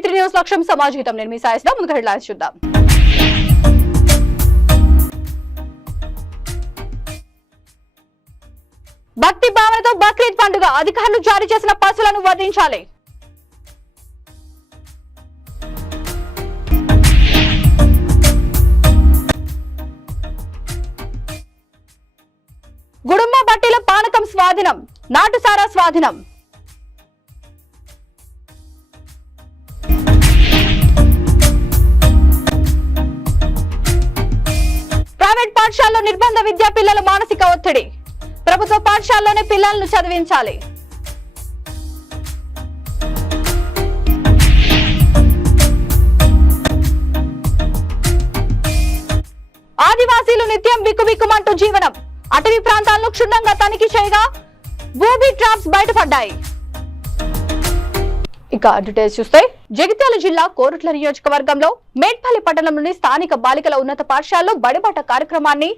V3 news లక్ష్యం సమాజహితం. నేను మీ సాయిస్లో ముందుకు హెడ్లైన్స్ చూద్దాం. భక్తి భావనతో బక్రీద్ పండుగ అధికారులు జారీ చేసిన పాసులను వదిలించాలి. గుడుంబ బట్టీల పానకం స్వాధీనం, నాటుసారా స్వాధీనం. ప్రైవేట్ పాఠశాలలో నిర్బంధ విద్యా పిల్లల మానసిక ఒత్తిడి, ప్రభుత్వ పాఠశాలలోనే పిల్లలను చదివించాలి. ఆదివాసీలు నిత్యం బిక్కుబిక్కుమంటూ జీవనం, అటవీ ప్రాంతాలను క్షుణ్ణంగా తనిఖీ చేయగా బూబీ ట్రాప్స్ బయటపడ్డాయి. ఇక డీటెయిల్స్ చూస్తే జగిత్యాల జిల్లా కోరుట్ల నియోజకవర్గంలో మేడ్పల్లి పట్టణంలోని స్థానిక బాలికల ఉన్నత పాఠశాలలో బడిబాట కార్యక్రమాన్ని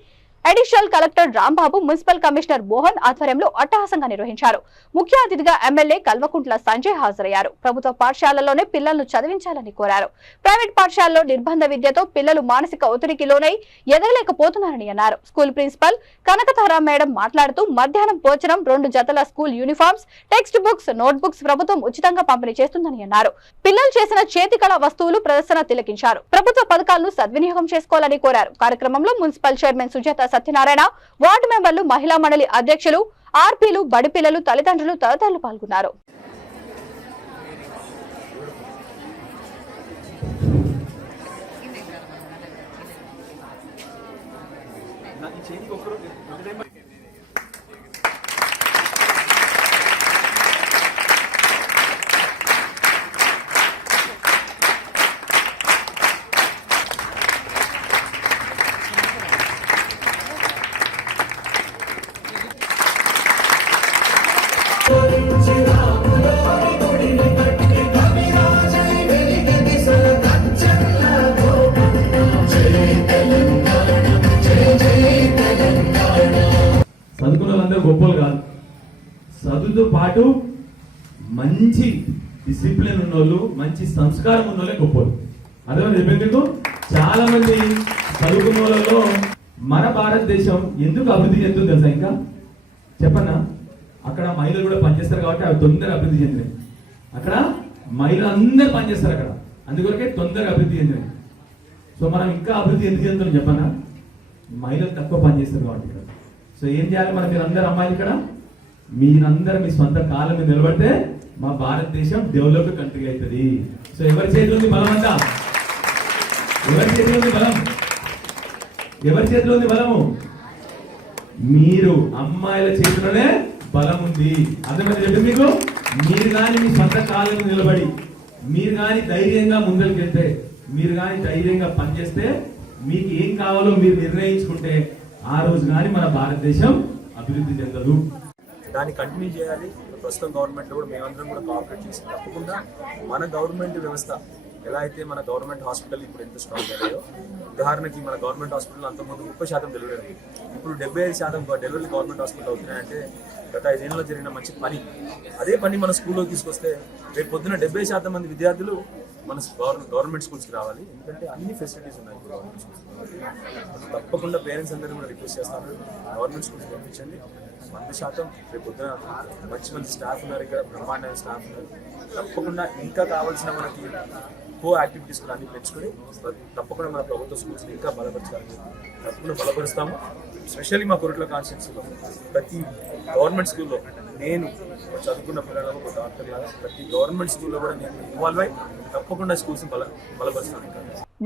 additional collector Rambabu, municipal commissioner Mohan ఆధ్వర్యంలో అట్టహాసంగా నిర్వహించారు. ముఖ్య అతిథిగా ఎమ్మెల్యే కల్వకుంట్ల సంజయ్ హాజరయ్యారు. ప్రభుత్వ పాఠశాలలోనే పిల్లలను చదివించాలని కోరారు. ప్రైవేట్ పాఠశాలలో నిర్బంధ విద్యతో పిల్లలు మానసిక ఒత్తిడికి లోనై ఎదగలేకపోతున్నారని అన్నారు. స్కూల్ ప్రిన్సిపల్ కనకతారా మేడం మాట్లాడుతూ మధ్యాహ్నం భోజనం, 2 జతల school uniforms, text books, note books ప్రభుత్వం ఉచితంగా పంపిణీ చేస్తుందని అన్నారు. పిల్లలు చేసిన చేతికళ వస్తువులు ప్రదర్శన తిలకించారు. ప్రభుత్వ పథకాలను సద్వినియోగం చేసుకోవాలని కోరారు. కార్యక్రమంలో municipal chairman Sujatha Satyanarayana, ward మెంబర్లు, మహిళా మండలి అధ్యక్షులు, ఆర్పీలు, బడి పిల్లలు, తల్లిదండ్రులు తదితరులు పాల్గొన్నారు. చదువుకున్న గొప్పలు కాదు, చదువుతో పాటు మంచి డిసిప్లిన్ ఉన్నోళ్ళు, మంచి సంస్కారం ఉన్నోళ్ళే గొప్పలు. అదే చెప్పేందుకు చాలా మంది చదువుకున్న వాళ్ళలో మన భారతదేశం ఎందుకు అభివృద్ధి చెందుతుంది తెలుసా? ఇంకా చెప్పన్నా, అక్కడ మహిళలు కూడా పనిచేస్తారు కాబట్టి అవి తొందరగా అభివృద్ధి చెందినాయి. అక్కడ మహిళలు అందరూ పనిచేస్తారు అక్కడ, అందుకొరకే తొందరగా అభివృద్ధి చెందినాయి. సో మనం ఇంకా అభివృద్ధి ఎందుకు చెందుతాం చెప్పన్నా? మహిళలు తక్కువ పనిచేస్తారు కాబట్టి. సో ఏం చేయాలి మనం? మీరందరూ అమ్మాయిలు ఇక్కడ మీరందరూ మీ సొంత కాళ్ళ మీద నిలబడితే మా భారతదేశం డెవలప్డ్ కంట్రీ అవుతుంది. సో ఎవరి చేతిలో ఉంది బలం అంతా? ఎవరి చేతిలో ఉంది బలం? ఎవరి చేతిలో ఉంది బలము? మీరు అమ్మాయిల చేతిలోనే బలం ఉంది. అర్థమైంది చెప్పి మీకు? మీరు కానీ మీ సొంత కాళ్ళ మీద నిలబడి, మీరు కానీ ధైర్యంగా ముందరికి వెళ్తే, మీరు కానీ ధైర్యంగా పనిచేస్తే, మీకు ఏం కావాలో మీరు నిర్ణయించుకుంటే ఆ రోజు కానీ మన భారతదేశం అభివృద్ధి చెందదు. దాన్ని కంటిన్యూ చేయాలి. ప్రస్తుతం గవర్నమెంట్ కూడా మేమందరం కూడా కోఆపరేట్ చేసి తప్పకుండా మన గవర్నమెంట్ వ్యవస్థ ఎలా అయితే మన గవర్నమెంట్ హాస్పిటల్ ఇప్పుడు ఎంత స్ట్రాంగ్ అయ్యాయో, ఉదాహరణకి మన గవర్నమెంట్ హాస్పిటల్ అంతకుముందు 30% డెలివరీ అయింది, ఇప్పుడు 75% డెలివరీ గవర్నమెంట్ హాస్పిటల్ అవుతున్నాయంటే గత 5 ఏళ్ళలో జరిగిన మంచి పని. అదే పని మన స్కూల్లోకి తీసుకొస్తే రేపు పొద్దున 70% మంది విద్యార్థులు మన గవర్నమెంట్ స్కూల్స్కి రావాలి. ఎందుకంటే అన్ని ఫెసిలిటీస్ ఉన్నాయి ఇప్పుడు గవర్నమెంట్ స్కూల్స్. తప్పకుండా పేరెంట్స్ అందరూ కూడా రిక్వెస్ట్ చేస్తాను, గవర్నమెంట్ స్కూల్స్ పంపించండి. 100% రేపు పొద్దున మంచి స్టాఫ్ ఉన్నారు, ఇక్కడ బ్రహ్మాండమైన స్టాఫ్ ఉన్నారు. తప్పకుండా ఇంకా కావాల్సిన మనకి యాక్టివిటీస్ కూడా అన్ని పెంచుకొని తప్పకుండా మన ప్రభుత్వ స్కూల్స్ ఇంకా బలపరచాలని తప్పకుండా బలపరుస్తాము. స్పెషల్లీ మా కొరట్ల కాన్స్టిట్యున్సీలో ప్రతి గవర్నమెంట్ స్కూల్లో నేను చదువుకున్న పిల్లలు ఒక డాక్టర్ లాగా ప్రతి గవర్నమెంట్ స్కూల్లో కూడా నేను ఇన్వాల్వ్ అయ్యి తప్పకుండా స్కూల్స్ బలపరుస్తాను.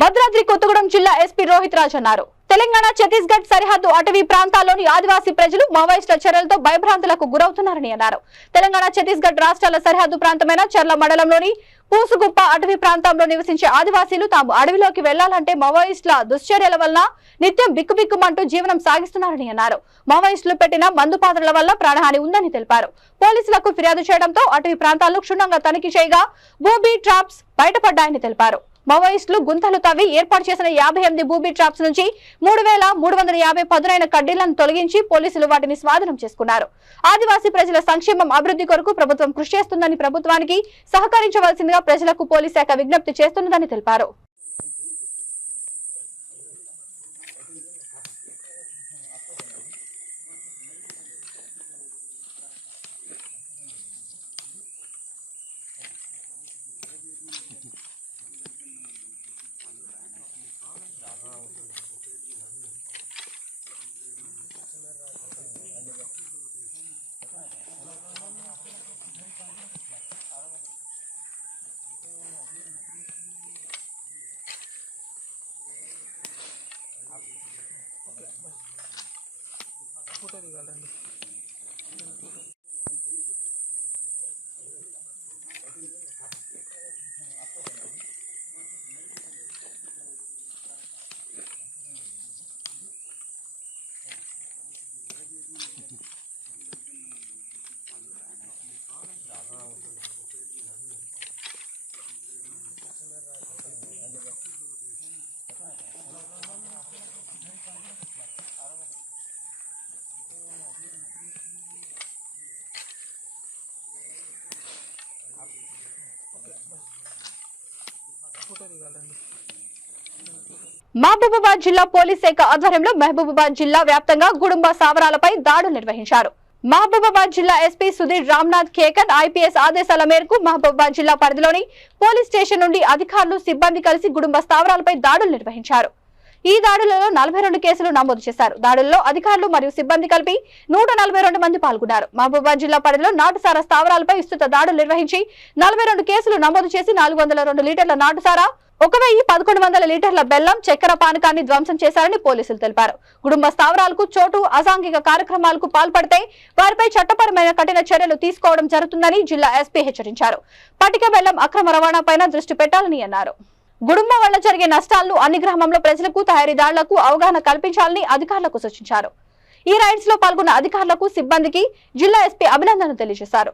భద్రాద్రి కొత్తగూడెం జిల్లా ఎస్పీ రోహిత్ రాజ్ అన్నారు. తెలంగాణ ఛత్తీస్గఢ్ సరిహద్దు అటవీ ప్రాంతాల్లోని ఆదివాసీ ప్రజలు మావోయిస్టుల చర్యలతో భయభ్రాంతులకు గురవుతున్నారని అన్నారు. తెలంగాణ ఛత్తీస్గఢ్ రాష్ట్రాల సరిహద్దు ప్రాంతమైన చర్ల మండలంలోని పూసుగుప్ప అటవీ ప్రాంతంలో నివసించే ఆదివాసీలు తాము అడవిలోకి వెళ్లాలంటే మావోయిస్టుల దుశ్చర్యల వల్ల నిత్యం బిక్కుబిక్కుమంటూ జీవనం సాగిస్తున్నారని అన్నారు. మావోయిస్టులు పెట్టిన మందుపాత్రల వల్ల ప్రాణహాని ఉందని తెలిపారు. పోలీసులకు ఫిర్యాదు చేయడంతో అటవీ ప్రాంతాలను క్షుణ్ణంగా తనిఖీ చేయగా బూబీ ట్రాప్స్ బయటపడ్డాయని తెలిపారు. మావోయిస్టులు గుంతలు తవ్వి ఏర్పాటు చేసిన 58 బూబీ ట్రాప్స్ నుంచి 3,350 పదునైన కడ్డీలను తొలగించి పోలీసులు వాటిని స్వాధీనం చేసుకున్నారు. ఆదివాసీ ప్రజల సంక్షేమం అభివృద్ధి కొరకు ప్రభుత్వం కృషి చేస్తుందని, ప్రభుత్వానికి సహకరించవలసిందిగా ప్రజలకు పోలీస్ శాఖ విజ్ఞప్తి చేస్తున్నదని తెలిపారు. మహబూబాబాద్ జిల్లా పోలీస్ శాఖ ఆధ్వర్యంలో మహబూబాబాద్ జిల్లా వ్యాప్తంగా కుటుంబ స్థావరాలపై దాడులు నిర్వహించారు. మహబూబాబాద్ జిల్లా ఎస్పీ సుధీర్ రామ్నాథ్ కేకన్ ఐపీఎస్ ఆదేశాల మేరకు మహబూబాబాద్ జిల్లా పరిధిలోని పోలీస్ స్టేషన్ నుండి అధికారులు, సిబ్బంది కలిసి కుటుంబ స్థావరాలపై దాడులు నిర్వహించారు. ఈ దాడులలో 42 కేసులు నమోదు చేశారు. దాడుల్లో అధికారులు మరియు సిబ్బంది కలిపి 142 మంది పాల్గొన్నారు. మహబూబాబాద్ జిల్లా పరిధిలో నాటుసారా స్థావరాలపై విస్తృత దాడులు నిర్వహించి 42 కేసులు నమోదు చేసి 402 లీటర్ల నాటుసారా, 1,1100 లీటర్ల బెల్లం, చక్కెర పానకాన్ని ధ్వంసం చేశారని పోలీసులు తెలిపారు. కుటుంబ స్థావరాలకు చోటు అసాంఘిక కార్యక్రమాలకు పాల్పడితే వారిపై చట్టపరమైన కఠిన చర్యలు తీసుకోవడం జరుగుతుందని జిల్లా ఎస్పీ హెచ్చరించారు. పటిక బెల్లం అక్రమ రవాణాపైన దృష్టి పెట్టాలని అన్నారు. గుడుంబం వల్ల జరిగే నష్టాలను అన్ని గ్రామంలో ప్రజలకు, తయారీదారులకు అవగాహన కల్పించాలని అధికారులకు సూచించారు. ఈ రైడ్స్ లో పాల్గొన్న అధికారులకు, సిబ్బందికి జిల్లా ఎస్పీ అభినందనలు తెలియజేశారు.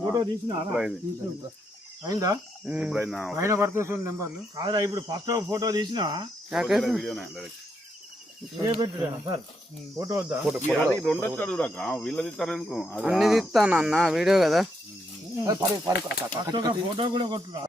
ఫోటో తీసిన పైన పడుతుంది నెంబర్లు కాదా? ఇప్పుడు ఫస్ట్ ఫోటో తీసిన ఫోటో వద్దా? అన్ని తీస్తాను అన్న వీడియో కదా. ఫోటో కూడా కొట్టున్నా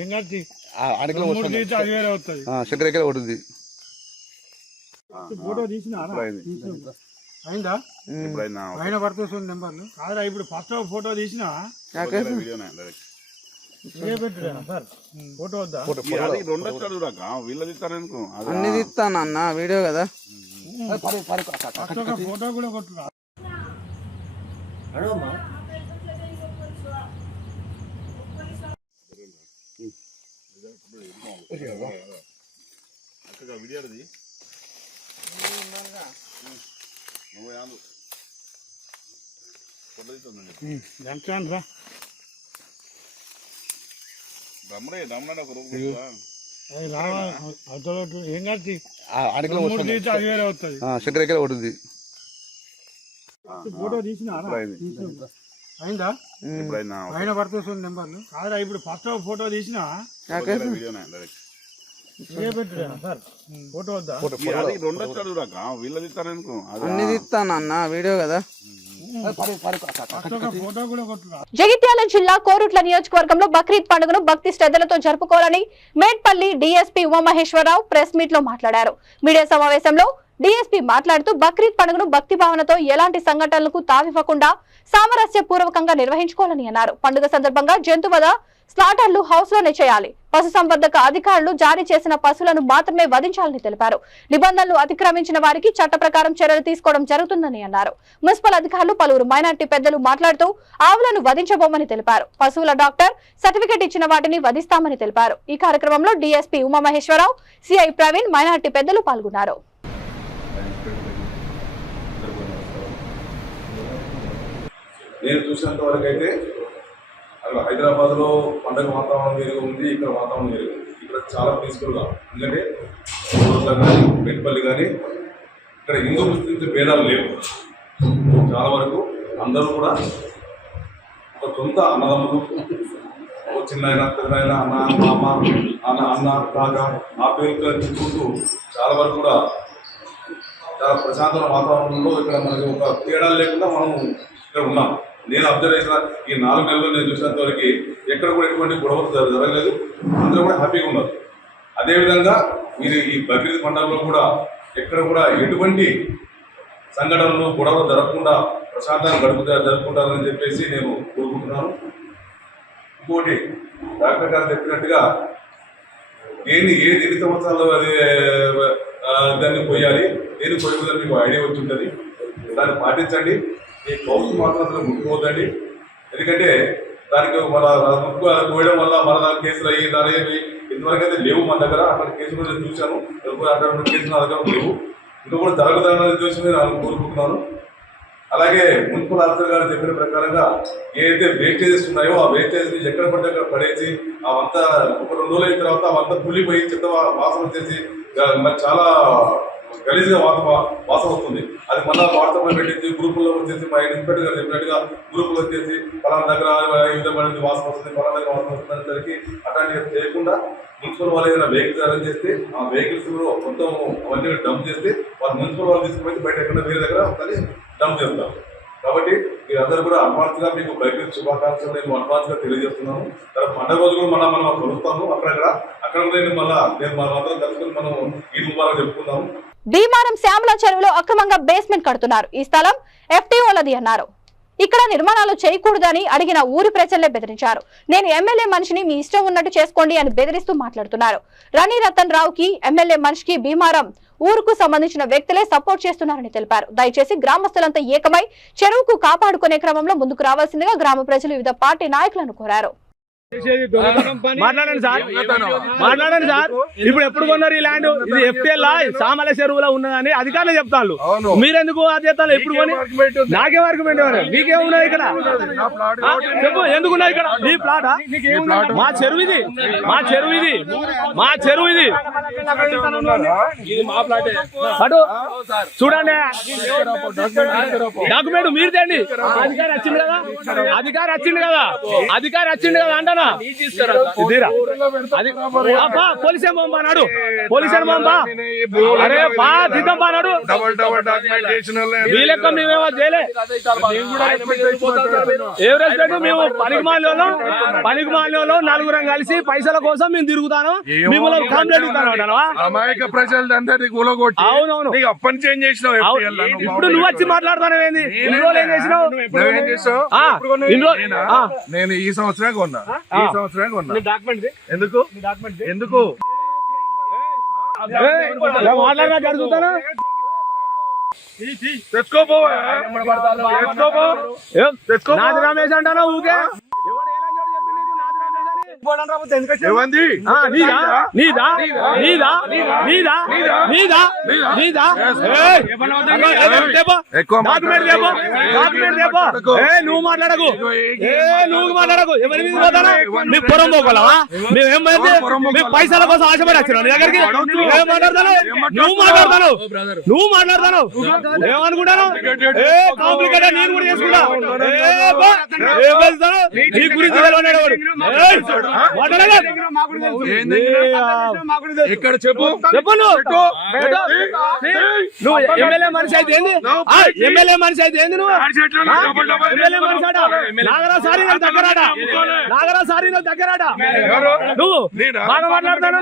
ఏం కాదు ఫోటో తీసిన అయిందా? పైన పడుతుంది నెంబర్లు కాదా? ఇప్పుడు ఫస్ట్ ఫోటో తీసిన ఫోటో వద్దా? అన్ని తీస్తాను అన్న వీడియో కదా. ఫోటో కూడా కొట్టున్నా ఏం కాదు ఫోటో తీసిన అయిందా? పైన పడుతుంది నెంబర్లు కాదా? ఇప్పుడు ఫస్ట్ ఫోటో తీసిన ఫోటో వద్దా? అన్ని తీస్తాను అన్న వీడియో కదా. ఫోటో కూడా కొట్టున్నా జగిత్యాల జిల్లా కోరుట్ల నియోజకవర్గంలో బక్రీద్ పండుగను భక్తి శ్రద్ధలతో జరుపుకోవాలని Medpally DSP Umamaheswararao press meet లో మాట్లాడారు. మీడియా సమావేశంలో డీఎస్పీ మాట్లాడుతూ బక్రీద్ పండుగను భక్తి భావనతో ఎలాంటి సంఘటనలకు తావివ్వకుండా సామరస్య పూర్వకంగా నిర్వహించుకోవాలని అన్నారు. పండుగ సందర్భంగా జంతువధ స్లాటర్లు హౌస్ లోనే చేయాలి. పశుసంవర్ధక అధికారులు జారీ చేసిన పశువులను మాత్రమే వధించాలని తెలిపారు. నిబంధనలు అతిక్రమించిన వారికి చట్ట ప్రకారం చర్యలు తీసుకోవడం జరుగుతుందని అన్నారు. మున్సిపల్ అధికారులు పలువురు మైనార్టీ పెద్దలు మాట్లాడుతూ ఆవులను వధించబోమని తెలిపారు. పశువుల డాక్టర్ సర్టిఫికెట్ ఇచ్చిన వాటిని వధిస్తామని తెలిపారు. ఈ కార్యక్రమంలో DSP Umamaheswararao, CI Praveen, minority పెద్దలు పాల్గొన్నారు. నేను చూసినంత వరకు అయితే అలా హైదరాబాద్లో పండగ వాతావరణం వేరుగా ఉంది, ఇక్కడ వాతావరణం వేరుగా ఉంది. ఇక్కడ చాలా పీస్ఫుల్గా, ఎందుకంటే ఊర్లో కానీ మెట్పల్లి కానీ ఇక్కడ హిందూ ముస్లింస్ భేదాలు లేవు. చాలా వరకు అందరూ కూడా ఒక సొంత అన్నదమ్ములు, ఒక చిన్న పెద్ద అన్న, మామ, అన్న కాక ఆ పేరుతో చూస్తూ చాలా వరకు కూడా చాలా ప్రశాంతమైన వాతావరణంలో ఇక్కడ మనకి ఒక తేడాలు లేకుండా మనం ఇక్కడ ఉన్నాం. నేను అబ్జర్వ్ చేసిన ఈ 4 నెలల్లో నేను చూసినంత వరకు ఎక్కడ కూడా ఎటువంటి గొడవలు జరగలేదు. అందరూ కూడా హ్యాపీగా ఉన్నారు. అదేవిధంగా మీరు ఈ బక్రీద్ పండుగలో కూడా ఎక్కడ కూడా ఎటువంటి సంఘటనలు గొడవలు జరగకుండా ప్రశాంతంగా జరుపుకుంటారని చెప్పేసి నేను కోరుకుంటున్నాను. ఇంకోటి డాక్టర్ గారు చెప్పినట్టుగా ఎన్ని సంవత్సరాలు అది దాన్ని పోయాలి, దేని పోయకుండా మీకు ఐడియా వచ్చి ఉంటుంది. దాన్ని పాటించండి. ఈ కౌసు మాత్రం అసలు ముట్టుకోవద్దండి. ఎందుకంటే దానికి మన ముక్కు పోయడం వల్ల మన దాని కేసులు అయ్యి దాని ఇంతవరకు అయితే లేవు మన దగ్గర. అక్కడ కేసులు నేను చూశాను, అక్కడ కేసులు నా దగ్గర లేవు. ఇంకా కూడా జరగదన్న ఉద్దేశం నేను కోరుకుంటున్నాను. అలాగే మున్సిపల్ ఆఫీసర్ గారు చెప్పిన ప్రకారంగా ఏదైతే వేస్టేజెస్ ఉన్నాయో ఆ వేస్టేజ్ని ఎక్కడ పడితే అక్కడ పడేసి అవంతా ఒక 2 రోజులు అయిన తర్వాత అవంతా పుల్లిపోయి చెత్త వాసన వచ్చేసి మరి చాలా గలీజ్గా వాసన వస్తుంది. అది మళ్ళీ వాట్సాప్లో పెట్టేసి గ్రూపుల్లో వచ్చేసి మా ఇన్స్పెక్టర్ గారు చెప్పినట్టుగా గ్రూపులో వచ్చేసి పలానా దగ్గర ఈ విధమైన వాసన వస్తుంది, పలానా దగ్గర వాసన వస్తుంది అనేసరికి అట్లాంటివి చేయకుండా మున్సిపల్ వాళ్ళు ఏదైనా వెహికల్స్ అరేంజ్ చేస్తే ఆ వెహికల్స్లో మొత్తం అవన్నీ డంప్ చేస్తే వాళ్ళు మున్సిపల్ వాళ్ళు తీసుకుపోయి బయట ఎక్కడ వేరే దగ్గర ఒకసారి డంప్ చేస్తారు. కాబట్టి మీరందరూ కూడా అడ్వాన్స్గా మీకు బక్రీద్ శుభాకాంక్షలు నేను అడ్వాన్స్గా తెలియజేస్తున్నాను. తర్వాత పండుగ రోజు కూడా మనం కలుస్తాము. అక్కడ నేను అందరం కలుసుకొని మనం ఈద్ ముబారక్ చెప్పుకుందాము. భీమారం శ్యామల చెరువులో అక్రమంగా బేస్మెంట్ కడుతున్నారు. ఈ స్థలం FTOలది అన్నారు. ఇక్కడ నిర్మాణాలు చేయకూడదని అడిగిన ఊరి ప్రజలే బెదిరించారు. నేను ఎమ్మెల్యే మనిషిని మీ ఇష్టం ఉన్నట్టు చేసుకోండి అని బెదిరిస్తూ మాట్లాడుతున్నారు. రాణి రతన్ రావుకి ఎమ్మెల్యే మనిషికి భీమారం ఊరుకు సంబంధించిన వ్యక్తులే సపోర్ట్ చేస్తున్నారని తెలిపారు. దయచేసి గ్రామస్తులంతా ఏకమై చెరువుకు కాపాడుకునే క్రమంలో ముందుకు రావాల్సిందిగా గ్రామ ప్రజలు వివిధ పార్టీ నాయకులను కోరారు. మాట్లాడండి సార్. ఇప్పుడు ఎప్పుడు కొన్నారు ఈ ల్యాండ్? ఇది FTL సామల చెరువులో ఉన్నదని అధికారులు చెప్తాను. మీరెందుకు అది చెప్తాను? ఎప్పుడు కొని? నాకేం ఆర్గ్యుమెంట్ మీకేమున్నది ఇక్కడ? చెప్పు, ఎందుకున్నది ఇక్కడ? మీ ప్లాటా? మా చెరువు ఇది. అటు చూడండి, డాక్యుమెంట్ మీరు తేండి. అధికారి వచ్చింది కదా అంటాను. పోలీసే పంపాడు. అరే పా సిద్ధం పానాడు. మీ లెక్క మేమేమో చేయలే. ఏ రెస్పెక్ట్ మేము పనికిమాలలో 4 కలిసి పైసల కోసం మేము తిరుగుతాను. మిమ్మల్ని కంప్లైంట్ ఇస్తాను. అమాయక ప్రజలందరినీ కూలగొట్టి అవునవును అప్పని చేంజ్ చేసినావు. ఇప్పుడు నువ్వు వచ్చి మాట్లాడుతాను ఏంది? ఇన్ని రోజులు ఏం చేసినావు? నేను ఈ సంవత్సరం కొన్నా. ఎందుకు మాట్లాడినా జరుగుతాను. తెచ్చుకోపో నాది రమేష్ అంటాను ఊకే. నువ్వు మాట్లాడకు. ఎవరి మీద పోతానా? మీ పొరం పోగలవా? మేమేమైతే మీ పైసల కోసం ఆశపడి వచ్చినా నీ దగ్గరికి? ఏం మాట్లాడతాను? నువ్వు మాట్లాడతాను ఏమనుకుంటాను? కాంప్లికేటెడ్ నేను కూడా చేసుకుంటా. నీ గురించి ఇక్కడ చెప్పు చెప్పు నువ్వు ఎమ్మెల్యే మనిషి అయితే ఏంది ఎమ్మెల్యే మనిషి అయితే ఏంది నువ్వు ఎమ్మెల్యే మనిషి ఆట నాగరా సారీ దగ్గరాట నాగరా సారీ దగ్గరాట నువ్వు బాగా మాట్లాడతాను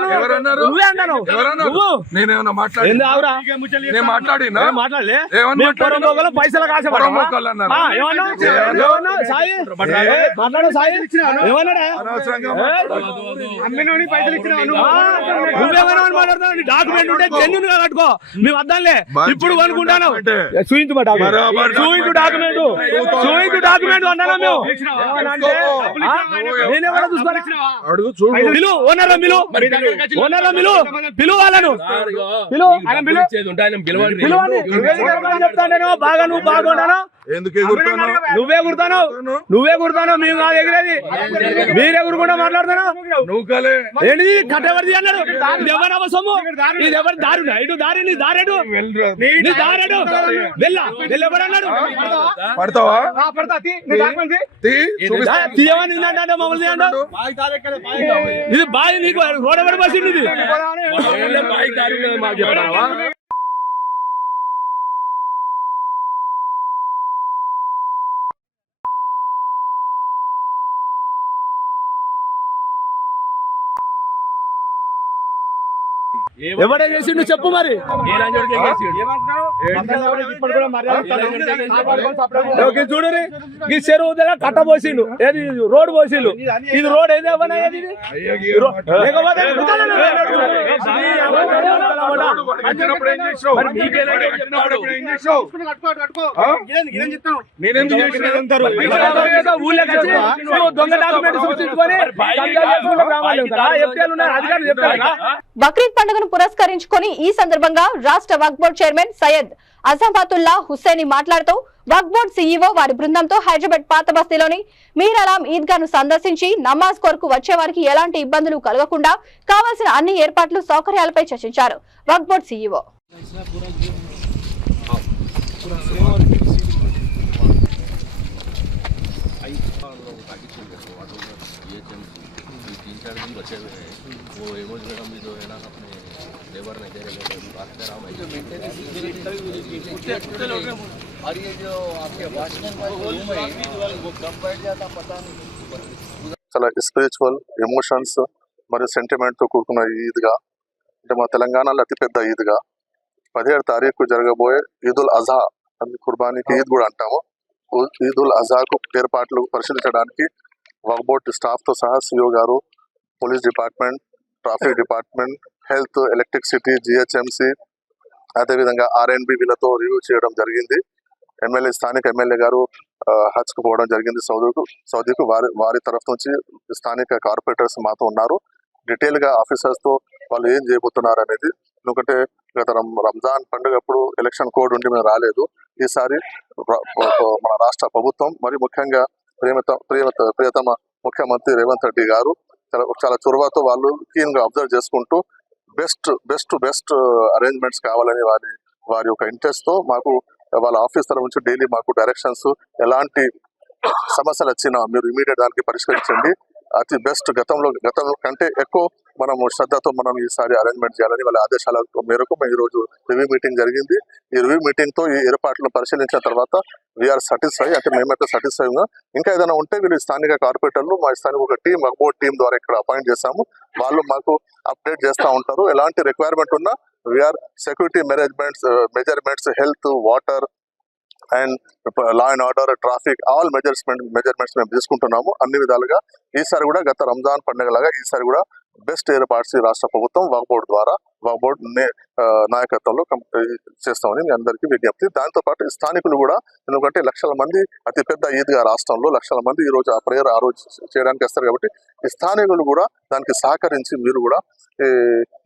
నువ్వే అన్నాను నువ్వు నేనేమన్నా ఏంది ఆవురా నేను మాట్లాడినా మాట్లాడలే ఏమన్నా పైసలు ఏమన్నా సాయి మాట్లాడు సాయి ఏమన్నాడా నువ్వేమన్నా మాట్లాడుతున్నావు డాక్యుమెంట్ ఉంటే జెన్యున్ గా కట్టుకో మేము వద్దాంలే ఇప్పుడు అనుకుంటాను చూయించు డాక్యుమెంట్ అన్నాను మేము నేనేమన్నా చూసుకోవాలి పిలు ఓనర్ పిలు వాళ్ళను చెప్తాను బాగా నువ్వు బాగున్నాను నువ్వే కుడతాను మేము కాదు ఎగిరేది మీరే కూడా మాట్లాడుతాను నువ్వు కాలే ఏంటి కట్టెవరిది అన్నాడు ఇది ఎవరి అవసరము ఇది ఎవరి దారి ఇటు దారి నీ దారేడు నీ దారేడు వెళ్ళబడన్నాడు పడతావా తీయమని అంటే మమ్మల్ని ఇది బాయ్ నీకు రోడ్ ఎవరి బస్ ఇది ఎవడే చేసిండు చెప్పు మరి చూడు ఈ చెరువు దగ్గర కట్ట పోసిండు ఏది రోడ్ పోసిండు ఇది రోడ్ ఏది ఏమన్నా దొంగ డాక్యుమెంట్ సృష్టించుకొని అధికారులు చెప్తారు బక్రీద్ పండుగను పురస్కరించుకొని ఈ సందర్భంగా రాష్ట్ర వక్ఫ్ బోర్డు చైర్మన్ సయ్యద్ అజామాతుల్లా హుస్సేని మాట్లాడుతూ వక్ఫ్ బోర్డు సీఈఓ వారి బృందంతో హైదరాబాద్ పాత బస్తీలోని మీర్ అలాం ఈద్గాను సందర్శించి నమాజ్ కొరకు వచ్చే వారికి ఎలాంటి ఇబ్బందులు కలగకుండా కావాల్సిన అన్ని ఏర్పాట్లు సౌకర్యాలపై చర్చించారు వక్ఫ్ బోర్డు సీఈఓ. చాలా స్పిరిచువల్ ఎమోషన్స్ మరియు సెంటిమెంట్ తో కూడుకున్న ఈద్గా అంటే మా తెలంగాణలో అతిపెద్ద ఈద్గా 17 తారీఖు జరగబోయే ఈదుల్ అజహా అని కుర్బానీకి ఈద్ కూడా అంటాము. ఈదుల్ అజహాకు ఏర్పాట్లు పరిశీలించడానికి వక్ఫ్ బోర్డు స్టాఫ్ తో సహా సిఓ గారు, police department, traffic department, health, electricity, GHMC, అదేవిధంగా RNB వీళ్ళతో రివ్యూ చేయడం జరిగింది. స్థానిక ఎమ్మెల్యే గారు హజ్కు పోవడం జరిగింది సౌదీకు. వారి తరఫు నుంచి స్థానిక కార్పొరేటర్స్ మాతో ఉన్నారు. డీటెయిల్ గా ఆఫీసర్స్ తో వాళ్ళు ఏం చేయబోతున్నారు అనేది, ఎందుకంటే గత రంజాన్ పండుగప్పుడు ఎలక్షన్ కోడ్ ఉండి మేము రాలేదు. ఈసారి మన రాష్ట్ర ప్రభుత్వం మరి ముఖ్యంగా ప్రియతమ ముఖ్యమంత్రి రేవంత్ రెడ్డి గారు చాలా చొరవతో వాళ్ళు క్లీన్ గా అబ్జర్వ్ చేసుకుంటూ బెస్ట్ అరేంజ్మెంట్స్ కావాలని వారి యొక్క ఇంట్రెస్ట్ తో మాకు వాళ్ళ ఆఫీస్ తరఫు నుంచి డైలీ మాకు డైరెక్షన్స్, ఎలాంటి సమస్యలు వచ్చినా మీరు ఇమీడియట్ దానికి పరిష్కరించండి, అతి బెస్ట్ గతంలో కంటే ఎక్కువ మనము శ్రద్ధతో మనం ఈసారి అరేంజ్మెంట్ చేయాలని వాళ్ళ ఆదేశాల మేరకు ఈ రోజు రివ్యూ మీటింగ్ జరిగింది. ఈ రివ్యూ మీటింగ్ తో ఈ ఏర్పాట్లను పరిశీలించిన తర్వాత వీఆర్ సాటిస్ఫై, అంటే మేమైతే సాటిస్ఫై ఉన్నాం. ఇంకా ఏదైనా ఉంటే వీళ్ళు స్థానిక కార్పొరేటర్లు మా స్థానిక ఒక టీం, వక్ఫ్ బోర్డ్ టీం ద్వారా ఇక్కడ అపాయింట్ చేశాము. వాళ్ళు మాకు అప్డేట్ చేస్తూ ఉంటారు. ఎలాంటి రిక్వైర్మెంట్ ఉన్నా we're security measurements, health, water and law and order, traffic, all measurements మేము తీసుకుంటున్నాము అన్ని విధాలుగా. ఈసారి కూడా గత రంజాన్ పండుగ లాగా ఈసారి కూడా బెస్ట్ ఏర్పాట్స్ రాష్ట్ర ప్రభుత్వం వక్ఫ్ బోర్డు ద్వారా, వక్ఫ్ బోర్డు నాయకత్వంలో చేస్తామని మీ అందరికీ విజ్ఞప్తి. దాంతో పాటు స్థానికులు కూడా, ఎందుకంటే లక్షల మంది అతిపెద్ద ఈద్గా రాష్ట్రంలో లక్షల మంది ఈ రోజు ఆ ప్రేయర్ ఆ రోజు చేయడానికి వస్తారు కాబట్టి ఈ స్థానికులు కూడా దానికి సహకరించి మీరు కూడా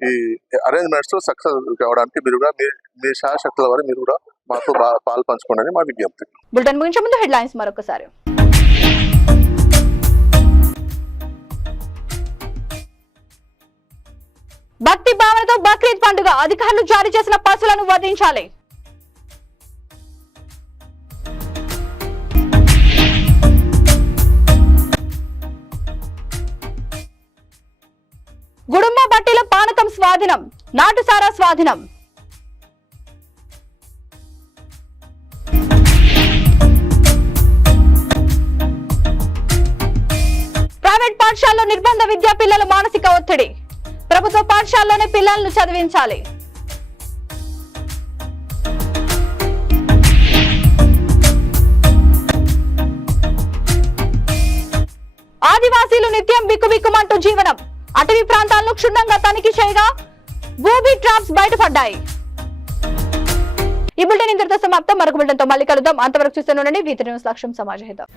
ఈ అరేంజ్మెంట్స్ సక్సెస్ కావడానికి మీరు కూడా మీ శాయశక్తుల వారి మీరు కూడా మాతో పాలు పంచుకోండి మా విజ్ఞప్తి. బులెటిన్ ముగించే ముందు హెడ్లైన్స్ మరొకసారి. భక్తి భావనతో బక్రీద్ పండుగ, అధికారులు జారీ చేసిన పసులను వధించాలి. గుడుంబ బట్టీల పానకం స్వాధీనం, నాటుసారా స్వాధీనం. ప్రైవేట్ పాఠశాలలో నిర్బంధ విద్యా పిల్లల మానసిక ఒత్తిడి, ప్రభుత్వ పాఠశాలలోనే పిల్లలను చదివించాలి. ఆదివాసీలు నిత్యం బిక్కుబిక్కుమంటూ జీవనం, అటవీ ప్రాంతాలను క్షుణ్ణంగా తనిఖీ చేయగా బూబీ ట్రాప్స్ బయటపడ్డాయి. ఈ బులెటిన్ ఇంతటితో సమాప్తం. మరొక బులెటిన్తో మళ్ళీ కలుద్దాం. అంతవరకు చూస్తూనే ఉండండి V3 న్యూస్. లక్ష్యం సమాజ హితం.